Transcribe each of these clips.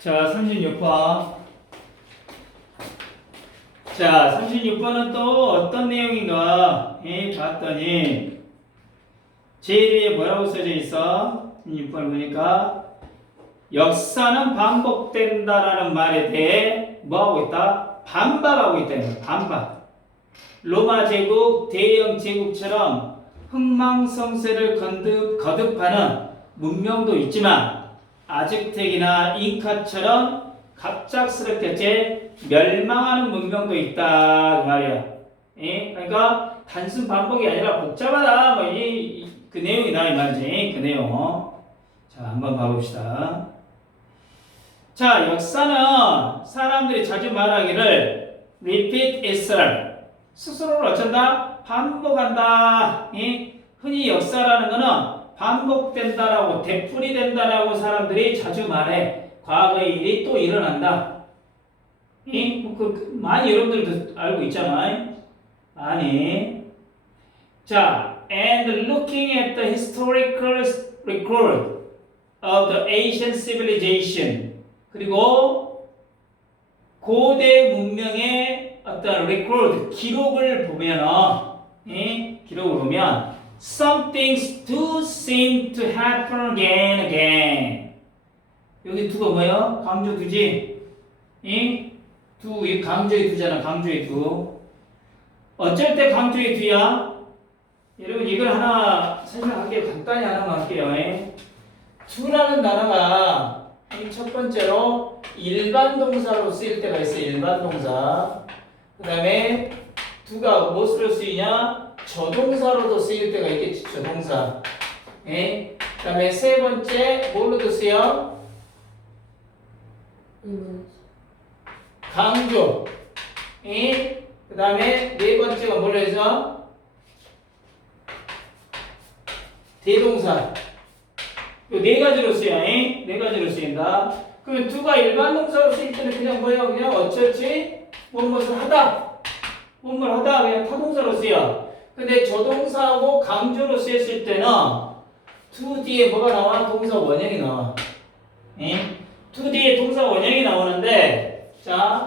자, 36번. 자, 36번은 또 어떤 내용인가 봤더니 제일 위에 뭐라고 써져 있어? 36번을 보니까 역사는 반복된다라는 말에 대해 뭐하고 있다? 반박하고 있다. 반박. 로마 제국, 대영 제국처럼 흥망성쇠를 거듭하는 문명도 있지만 아즈텍이나 잉카처럼 갑작스럽게 멸망하는 문명도 있다 그 말이야. 예? 그러니까 단순 반복이 아니라 복잡하다 그 내용이다 이 말이지. 그 내용. 자, 한번 봐봅시다. 자, 역사는 사람들이 자주 말하기를 repeat itself, 스스로를 어쩐다? 반복한다. 예? 흔히 역사라는 거는 반복된다라고, 되풀이된다라고 사람들이 자주 말해. 과거의 일이 또 일어난다. 예? 많이 여러분들도 알고 있잖아요. 많이. 자, and looking at the historical record of the ancient civilization. 그리고 고대 문명의 어떤 record, 기록을 보면, 기록을 보면, some things do seem to happen again and again. 여기 두가 뭐야? 강조 두지? 이 강조의 두잖아, 강조의 두. 어쩔 때 강조의 두야? 여러분, 이걸 하나 설명할게요. 간단히 하나만 할게요. to라는 단어가 첫 번째로 일반 동사로 쓰일 때가 있어요. 일반 동사. 그 다음에 to가 무엇으로 쓰이냐? 조동사로도 쓰일 때가 있겠지. 조동사. 그 다음에 세 번째 뭘로도 쓰여? 강조. 그 다음에 네 번째가 뭘로 해서? 대동사. 요 네 가지로 쓰여. 네 가지로 쓰인다. 그러면 to가 일반 동사로 쓰일 때는 그냥 뭐예요? 그냥 어쩔지? 무엇을 하다. 무엇을 하다. 그냥 타동사로 쓰여. 근데 조동사하고 강조로 쓰였을 때는 to 뒤에 뭐가 나와? 동사 원형이 나와. to 뒤에 동사 원형이 나오는데, 자,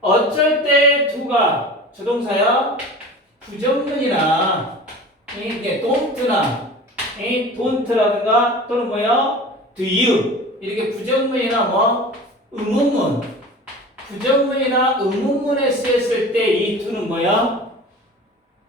어쩔 때 to가 조동사야? 부정문이나 don't라든가 또는 뭐야? do you 이렇게 부정문이나 뭐 의문문, 부정문이나 의문문에 쓰였을 때 이 to는 뭐야?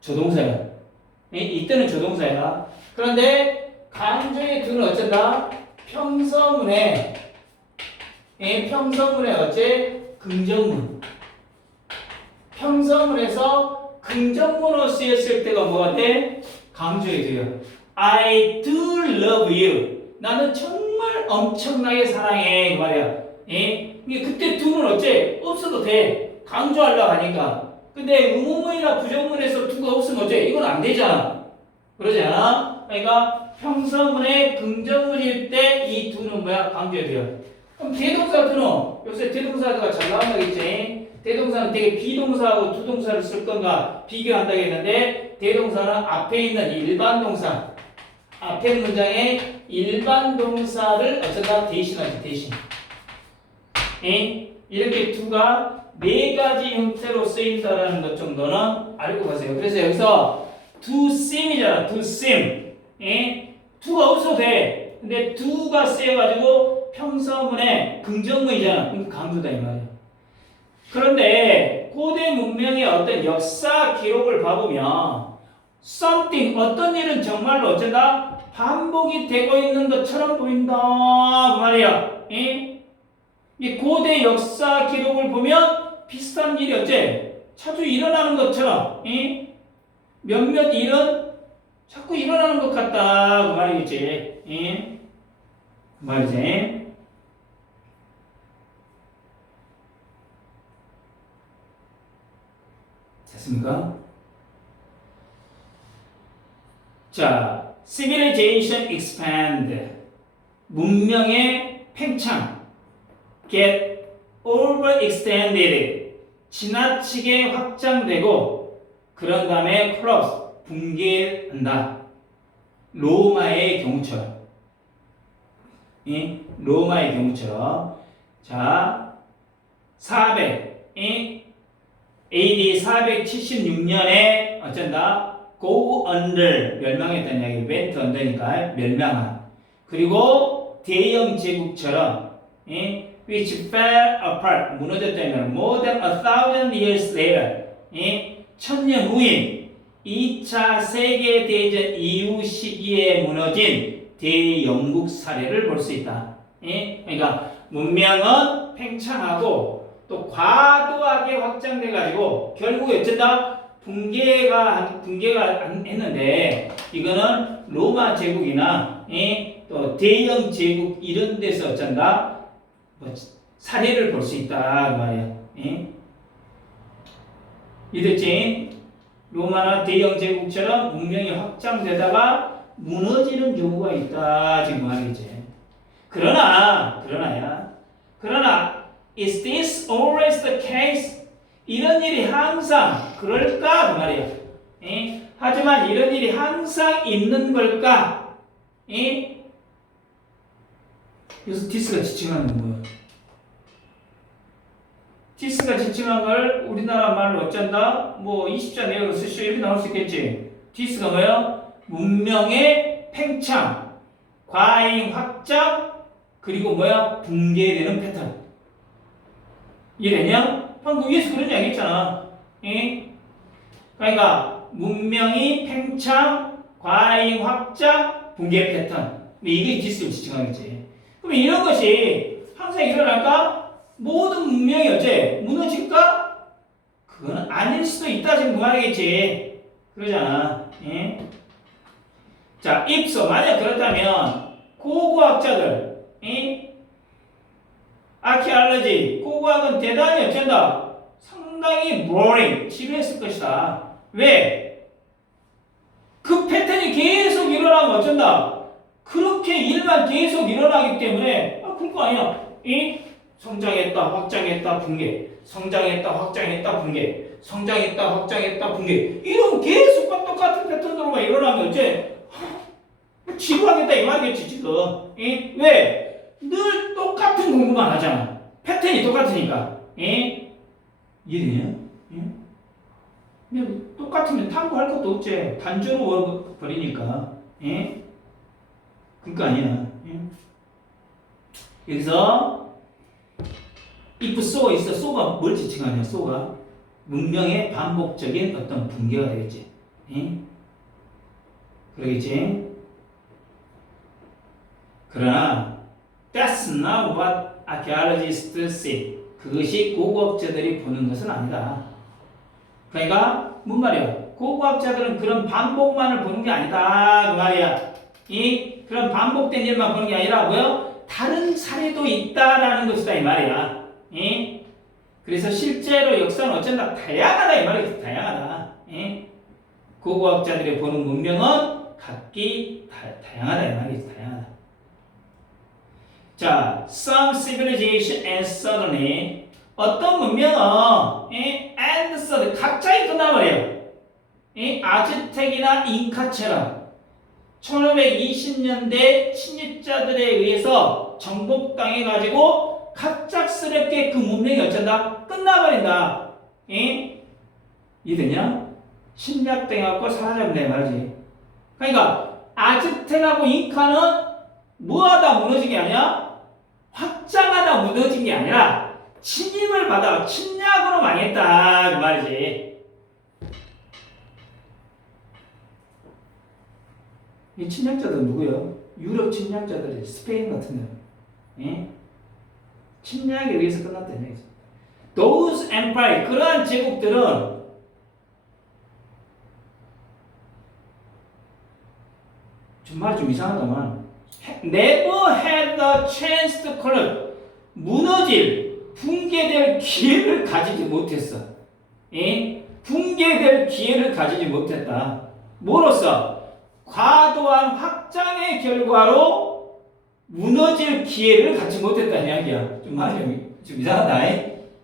조동사야. 이때는 조동사야. 그런데 강조의 to는 어쩐다? 평서문에 어째? 긍정문. 평서문에서 긍정문으로 쓰였을 때가 뭐가 돼? 강조의 to야. I do love you. 나는 정말 엄청나게 사랑해. 그 말이야. 그때 do는 어째? 없어도 돼. 강조하려고 하니까. 근데 의문문이나 부정문에서 to가 없으면 어째? 이건 안 되잖아. 그러잖아. 그러니까 평서문에 긍정문일 때 이 to는 뭐야? 강조의 to야. 그럼 대동사 to는 요새 대동사가 잘 나온다겠지. 대동사는 되게 비동사하고 투동사를 쓸 건가 비교한다겠는데 대동사는 앞에 있는 일반 동사, 앞에 문장에 일반 동사를 어쩌다 대신하지, 대신. 이렇게 to가 네 가지 형태로 쓰인다라는 것 정도는 알고 가세요. 그래서 여기서 to seem이잖아, to seem. to가 없어도 돼. 근데 to가 쓰여가지고 평서문에 긍정문이잖아. 그럼 강조다 이 말이야. 그런데 고대 문명의 어떤 역사 기록을 봐보면 something, 어떤 일은 정말로 어쩐다? 반복이 되고 있는 것처럼 보인다 그 말이야. 이 고대 역사 기록을 보면 비슷한 일이 어째? 자주 일어나는 것처럼 몇몇 일은 자꾸 일어나는 것 같다 그 말이겠지. 그 말이지. 됐습니까? 자, civilization expand. 문명의 팽창. get overextended. 지나치게 확장되고 그런 다음에 collapse. 붕괴한다. 로마의 경우처럼. 로마의 경우처럼. 자, AD 476년에 어쩐다? go under, 멸망했다는 이야기. went under니까 멸망한. 그리고 대영 제국처럼 which fell apart, 무너졌다면 more than 1,000 years later, 1000년 후인 2차 세계대전 이후 시기에 무너진 대영국 사례를 볼 수 있다. 그러니까 문명은 팽창하고 또 과도하게 확장돼가지고 결국에 어쩐다? 붕괴가 했는데 이거는 로마 제국이나 또 대영 제국 이런 데서 어쩐다? 사례를 볼 수 있다 그 말이야. 이랬지? 로마나 대영 제국처럼 문명이 확장되다가 무너지는 경우가 있다 지금 말이지. 그러나 is this always the case? 이런 일이 항상 그럴까 그 말이야. 하지만 이런 일이 항상 있는 걸까? 여기서 디스가 지칭하는 건 뭐야? 디스가 지칭한 걸 우리나라 말로 어쩐다? 뭐 20자 내역으로 쓰시오 이렇게 나올 수 있겠지. 디스가 뭐야? 문명의 팽창, 과잉 확장, 그리고 뭐야? 붕괴되는 패턴. 이해되냐? 방금 위에서 그런 이야기 했잖아. 그러니까 문명이 팽창, 과잉 확장, 붕괴 패턴. 이게 디스를 지칭하겠지. 그럼 이런 것이 항상 일어날까? 모든 문명이 어째 무너질까? 그건 아닐 수도 있다 지금 그 말이겠지. 그러잖아. 자, 입소 만약 그렇다면 고고학자들, 아키알러지, 고고학은 대단히 어쩐다? 상당히 boring, 지루했을 것이다. 왜? 그 패턴이 계속 일어나면 어쩐다? 그렇게 일만 계속 일어나기 때문에 그럴 거 아니야. 성장했다, 확장했다, 붕괴. 성장했다, 확장했다, 붕괴. 성장했다, 확장했다, 붕괴. 이런 계속 똑같은 패턴으로만 일어나면 어째 지루하겠다 이 말이겠지 지금. 왜? 늘 똑같은 공부만 하잖아. 패턴이 똑같으니까. 이해되냐? 그냥 똑같으면 탐구할 것도 없지. 단조로 버리니까. 그러니까 아니야. 여기서 if so 있어. so가 뭘 지칭하냐? so가 문명의 반복적인 어떤 붕괴가 되겠지. 그러겠지. 그러나 that's not what archaeologists see. 그것이 고고학자들이 보는 것은 아니다. 그러니까 뭔 말이야? 고고학자들은 그런 반복만을 보는 게 아니다 그 말이야. 그런 반복된 일만 보는 게 아니라 뭐요? 다른 사례도 있다라는 것이다 이 말이야. 그래서 실제로 역사는 어쩐다 다양하다 이 말이야. 다양하다. 고고학자들이 보는 문명은 각기 다양하다 이 말이지. 다양하다. 자, some civilization and suddenly 어떤 문명은 and suddenly 갑자기 끝나버려요. 아즈텍이나 잉카처럼 1520년대 침입자들에 의해서 정복당해가지고 갑작스럽게 그 문명이 어쩐다? 끝나버린다. 이해되냐? 침략당해갖고 사라져버린다 말이지. 그러니까 아즈텍하고 잉카는 뭐하다 무너진 게 아니야? 확장하다 무너진 게 아니라 침입을 받아 침략으로 망했다 그 말이지. 이 침략자들은 누구예요? 유럽 침략자들이 스페인 같은 데 침략에 의해서 끝났다는 얘기죠. Those empire, 그러한 제국들은 좀 말이 좀 이상하다만 never had the chance to collapse. 무너질, 붕괴될 기회를 가지지 못했어. 붕괴될 기회를 가지지 못했다. 뭐로써? 과도한 확장의 결과로 무너질 기회를 갖지 못했다는 이야기야. 좀 말이 좀 이상하다.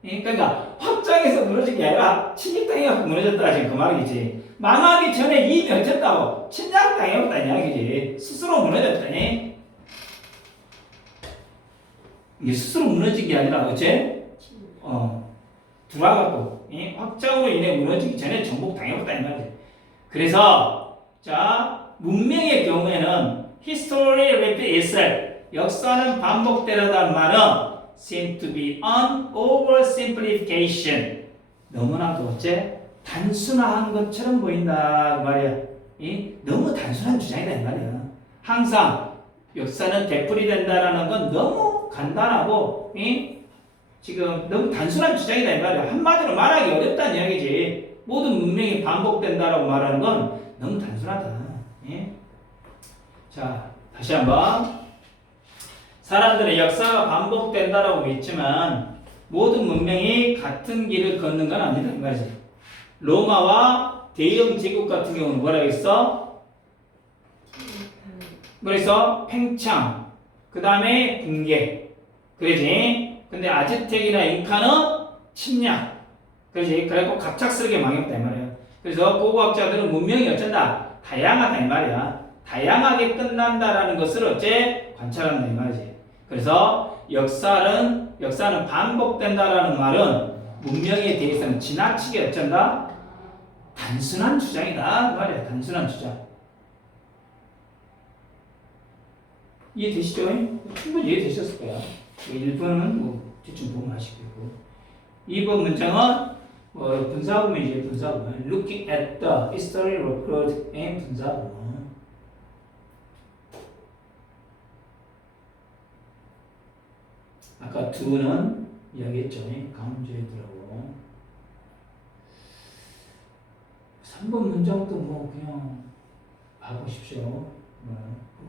그러니까 확장해서 무너진 게 아니라 침입당해서 무너졌다 지금 그 말이지. 망하기 전에 이미 어쨌다고 침략당해봤다는 이야기지. 스스로 무너졌다니. 이게 스스로 무너진 게 아니라 어째 들어가고 확장으로 인해 무너지기 전에 정복 당해봤다 이 말이지. 그래서 자 문명의 경우에는 history repeat itself 역사는 반복되려다는 말은 seem to be an oversimplification 너무나도 어째 단순화한 것처럼 보인다 그 말이야. 너무 단순한 주장이다 이 말이야. 항상 역사는 되풀이된다라는 건 너무 간단하고 지금 너무 단순한 주장이다 이 말이야. 한마디로 말하기 어렵다는 이야기지. 모든 문명이 반복된다라고 말하는 건 너무 단순하다. 자 다시 한번 사람들은 역사가 반복된다라고 믿지만 모든 문명이 같은 길을 걷는 건 아니다 이 말이지. 로마와 대영 제국 같은 경우는 뭐라고 했어? 그래서 팽창 그 다음에 붕괴 그러지. 근데 아즈텍이나 잉카는 침략 그러지. 그래갖고 갑작스럽게 망했다 이 말이야. 그래서 고고학자들은 문명이 어쩐다? 다양하다 이 말이야. 다양하게 끝난다라는 것을 어째 관찰한다 이 말이지. 그래서 역사는 반복된다라는 말은 문명에 대해서는 지나치게 어쩐다? 단순한 주장이다 그 말이야. 단순한 주장. 이해되시죠? 충분히 이해되셨을 거야. 1번은 뭐 대충 보면 아시겠고 2번 문장은 분사구문이지. 분사구문 looking at the history record and 분사구문. 아까 두는 이야기했죠. 강조해두라고. 3번 문장도 뭐 그냥 봐보십시오.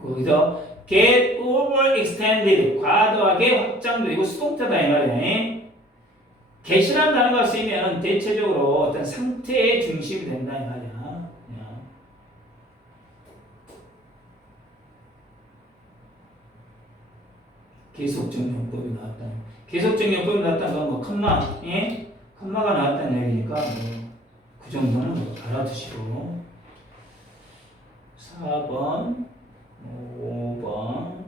거기서 get overextended 과도하게 확장되고 수동태다 이 말이야. get이라는 단어가 쓰이면 대체적으로 어떤 상태의 중심이 된다 이 말이야. 계속적용법이 나왔다. 계속적용법이 나왔다는 건 뭐 컴마가 나왔다는 얘기니까 뭐 그 정도는 뭐 알아두시고 4번 5번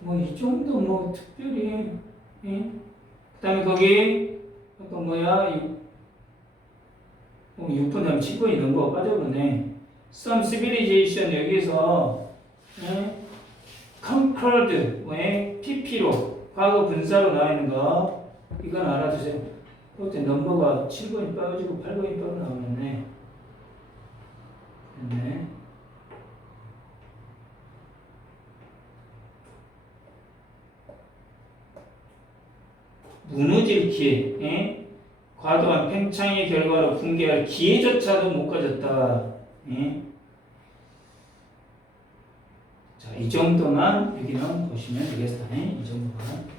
뭐 이 정도 뭐 특별히 그 다음에 거기 아까 뭐야 6번 다음 7번이 있는 거 빠져버렸네. Some civilization 여기서 conquered PP로 과거 분사로 나와 있는 거 이건 알아두세요. 그때 넘버가 7번이 빠지고 8번이 빠져 나오네. 네. 무너질 기회, 과도한 팽창의 결과로 붕괴할 기회조차도 못 가졌다. 자, 이 정도만 여기는 보시면 되겠다. 이 정도만.